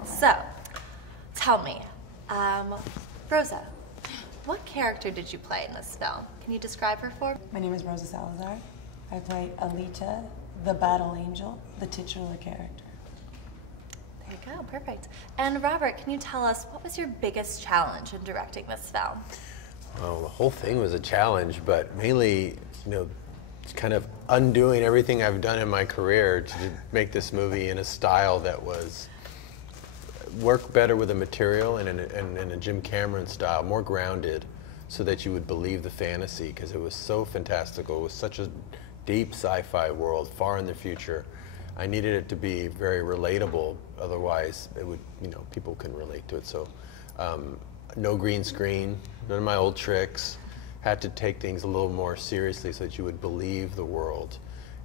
So, tell me, Rosa, what character did you play in this film? Can you describe her for me? My name is Rosa Salazar. I play Alita, the Battle Angel, the titular character. There you go, perfect. And Robert, can you tell us what was your biggest challenge in directing this film? Well, the whole thing was a challenge, but mainly, kind of undoing everything I've done in my career to make this movie in a style that was work better with the material and in a Jim Cameron style, more grounded, so that you would believe the fantasy, because it was so fantastical. It was such a deep sci-fi world, far in the future. I needed it to be very relatable, otherwise it would, people can relate to it. So no green screen, none of my old tricks. Had to take things a little more seriously so that you would believe the world.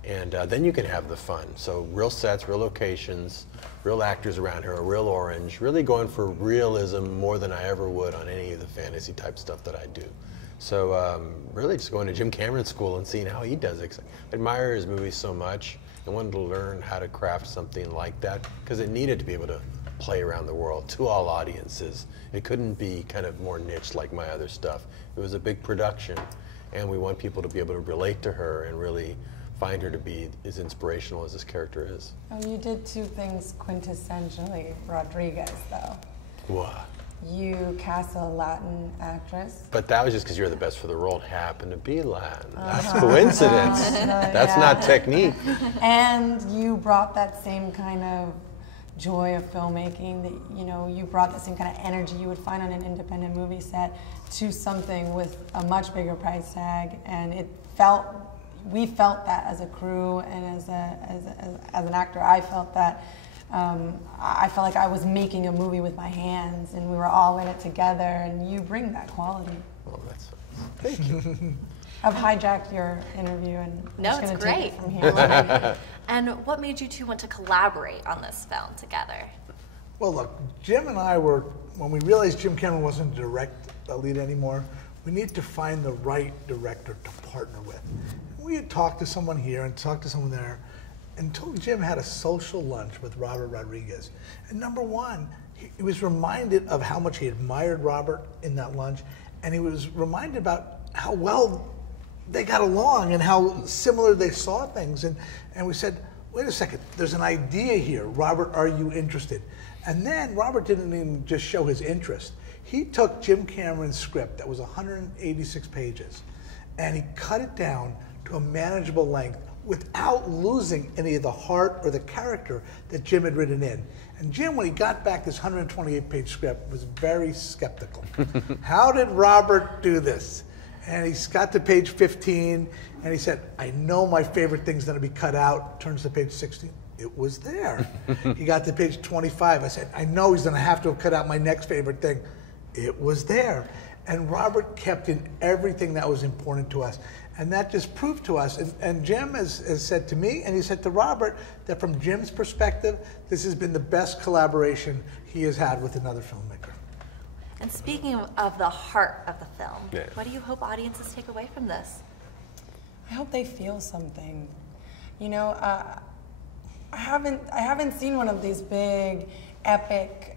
And then you can have the fun. So real sets, real locations, real actors around here, a real orange, really going for realism more than I ever would on any of the fantasy type stuff that I do. So really just going to Jim Cameron school and seeing how he does it. I admire his movies so much and wanted to learn how to craft something like that, because it needed to be able to play around the world to all audiences. It couldn't be kind of more niche like my other stuff. It was a big production, and we want people to be able to relate to her and really find her to be as inspirational as this character is. Oh, you did two things quintessentially Rodriguez, though. What? You cast a Latin actress. But that was just because you're the best for the role and happened to be Latin. That's coincidence. That's not technique. And you brought that same kind of joy of filmmaking, that you brought the same kind of energy you would find on an independent movie set to something with a much bigger price tag, and we felt that as a crew, and as an actor, I felt that. I felt like I was making a movie with my hands, and we were all in it together, and you bring that quality. Well, that's thank you. I've hijacked your interview, and no, it's great. take it from here. And what made you two want to collaborate on this film together? Well, look, Jim and I were, when we realized Jim Cameron wasn't to direct Alita anymore, we needed to find the right director to partner with. We had talked to someone here and talked to someone there, and told Jim had a social lunch with Robert Rodriguez. And number one, he was reminded of how much he admired Robert in that lunch, and he was reminded about how well they got along and how similar they saw things. And we said, wait a second, there's an idea here. Robert, are you interested? And then Robert didn't even just show his interest. He took Jim Cameron's script that was 186 pages, and he cut it down to a manageable length without losing any of the heart or the character that Jim had written in. And Jim, when he got back this 128-page script, was very skeptical. How did Robert do this? And he got to page 15, and he said, I know my favorite thing's gonna be cut out. Turns to page 16. It was there. He got to page 25. I said, I know he's gonna have to have cut out my next favorite thing. It was there. And Robert kept in everything that was important to us. And that just proved to us, and Jim has said to me, and he said to Robert, that from Jim's perspective, this has been the best collaboration he has had with another filmmaker. And speaking of the heart of the film, what do you hope audiences take away from this? I hope they feel something. I haven't seen one of these big, epic,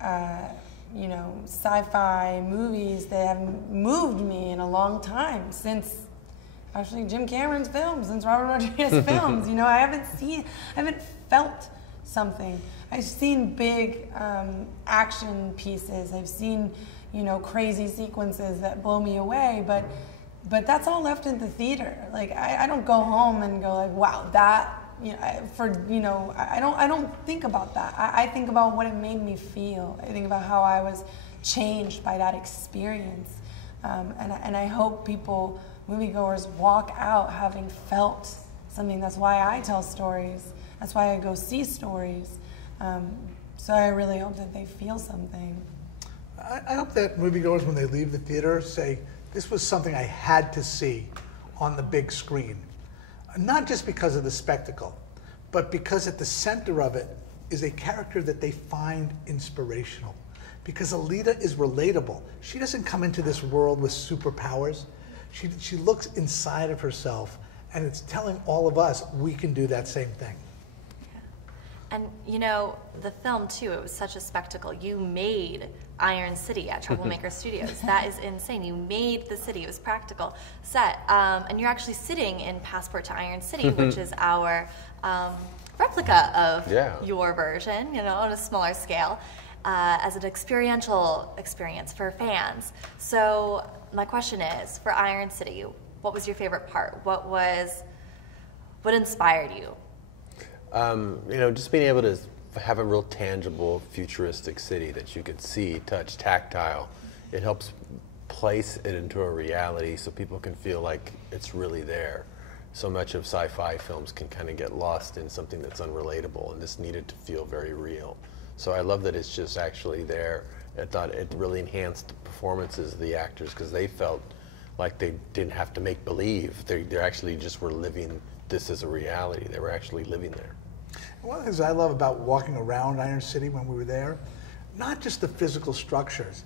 sci-fi movies that have moved me in a long time, since actually Jim Cameron's films, since Robert Rodriguez's films. I haven't felt something. I've seen big action pieces. I've seen, crazy sequences that blow me away, but that's all left in the theater. Like, I don't go home and go like, wow, that, I don't think about that. I think about what it made me feel. I think about how I was changed by that experience. And I hope moviegoers walk out having felt something. That's why I tell stories. That's why I go see stories. So I really hope that they feel something. I hope that moviegoers, when they leave the theater, say, this was something I had to see on the big screen. Not just because of the spectacle, but because at the center of it is a character that they find inspirational. Because Alita is relatable. She doesn't come into this world with superpowers. She looks inside of herself, and it's telling all of us we can do that same thing. And you know, the film too, it was such a spectacle. You made Iron City at Troublemaker Studios. That is insane. You made the city. It was practical set. And you're actually sitting in Passport to Iron City, which is our replica of your version, you know, on a smaller scale, as an experiential experience for fans. So my question is, for Iron City, what was your favorite part? What inspired you? You know, just being able to have a real tangible, futuristic city that you could see, touch, tactile. It helps place it into a reality so people can feel like it's really there. So much of sci-fi films can kind of get lost in something that's unrelatable, and this needed to feel very real. So I love that it's just actually there. I thought it really enhanced the performances of the actors because they felt like they didn't have to make believe. They actually just were living this as a reality. They were actually living there. One of the things I love about walking around Iron City when we were there, not just the physical structures,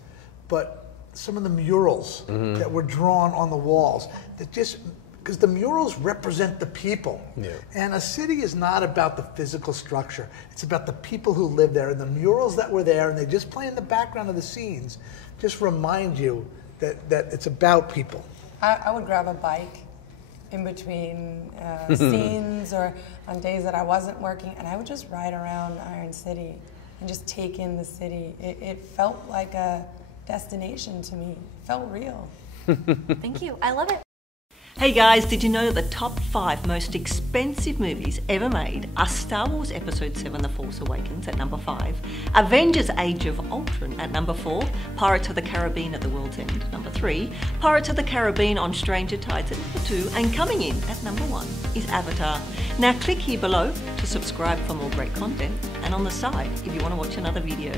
but some of the murals that were drawn on the walls. That just, because the murals represent the people. Yeah. And a city is not about the physical structure. It's about the people who live there. And the murals that were there, and they just play in the background of the scenes, just remind you that it's about people. I would grab a bike in between scenes or on days that I wasn't working, and I would just ride around Iron City and just take in the city. It felt like a destination to me. It felt real. Thank you. I love it. Hey guys, did you know the top 5 most expensive movies ever made are Star Wars Episode 7 The Force Awakens at number 5, Avengers Age of Ultron at number 4, Pirates of the Caribbean at the World's End number 3, Pirates of the Caribbean on Stranger Tides at number 2, and coming in at number 1 is Avatar. Now click here below to subscribe for more great content, and on the side if you want to watch another video.